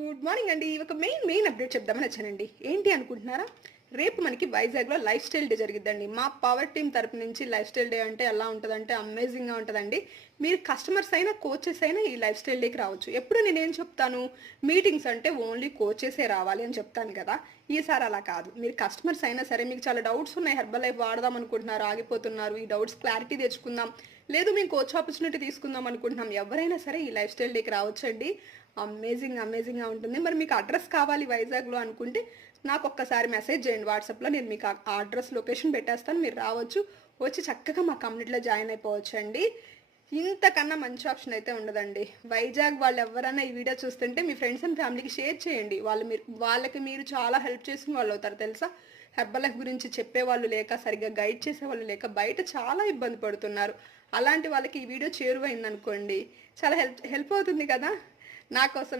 Good morning అండి. ఒక main update చెప్దామని వచ్చానండి. ఏంటి అనుకుంటున్నారా? రేపు మనకి వైజాగ్లో లైఫ్ స్టైల్ డే జరిగిద్దండి. మా పవర్ టీమ్ తరపు నుంచి లైఫ్ స్టైల్ డే అంటే ఎలా ఉంటుందంటే అమేజింగ్గా ఉంటుందండి. మీరు కస్టమర్స్ అయినా కోచెస్ అయినా ఈ లైఫ్ స్టైల్ డేకి రావచ్చు. ఎప్పుడు నేనేం చెప్తాను, మీటింగ్స్ అంటే ఓన్లీ కోచెసే రావాలి అని చెప్తాను కదా. ఈసారి అలా కాదు. మీరు కస్టమర్స్ అయినా సరే, మీకు చాలా డౌట్స్ ఉన్నాయి, హెర్బల్ లైఫ్ వాడదాం అనుకుంటున్నారు, ఆగిపోతున్నారు, ఈ డౌట్స్ క్లారిటీ తెచ్చుకుందాం, లేదు మేము కోచ్ ఆపర్చునిటీ తీసుకుందాం అనుకుంటున్నాం, ఎవరైనా సరే ఈ లైఫ్ స్టైల్ డేకి రావచ్చండి. అమేజింగ్గా ఉంటుంది. మరి మీకు అడ్రస్ కావాలి వైజాగ్లో అనుకుంటే నాకు ఒక్కసారి మెసేజ్ చేయండి వాట్సాప్లో. నేను మీకు ఆ అడ్రస్ లొకేషన్ పెట్టేస్తాను. మీరు రావచ్చు, వచ్చి చక్కగా మా కమ్యూనిటీలో జాయిన్ అయిపోవచ్చు అండి. ఇంతకన్నా మంచి ఆప్షన్ అయితే ఉండదండి. వైజాగ్ వాళ్ళు ఎవరైనా ఈ వీడియో చూస్తుంటే మీ ఫ్రెండ్స్ అండ్ ఫ్యామిలీకి షేర్ చేయండి. వాళ్ళకి మీరు చాలా హెల్ప్ చేసిన వాళ్ళు అవుతారు తెలుసా. హెర్బల్ లైఫ్ గురించి చెప్పేవాళ్ళు లేక, సరిగ్గా గైడ్ చేసేవాళ్ళు లేక బయట చాలా ఇబ్బంది పడుతున్నారు. అలాంటి వాళ్ళకి ఈ వీడియో చేరువైంది అనుకోండి, చాలా హెల్ప్ అవుతుంది కదా. నా కోసం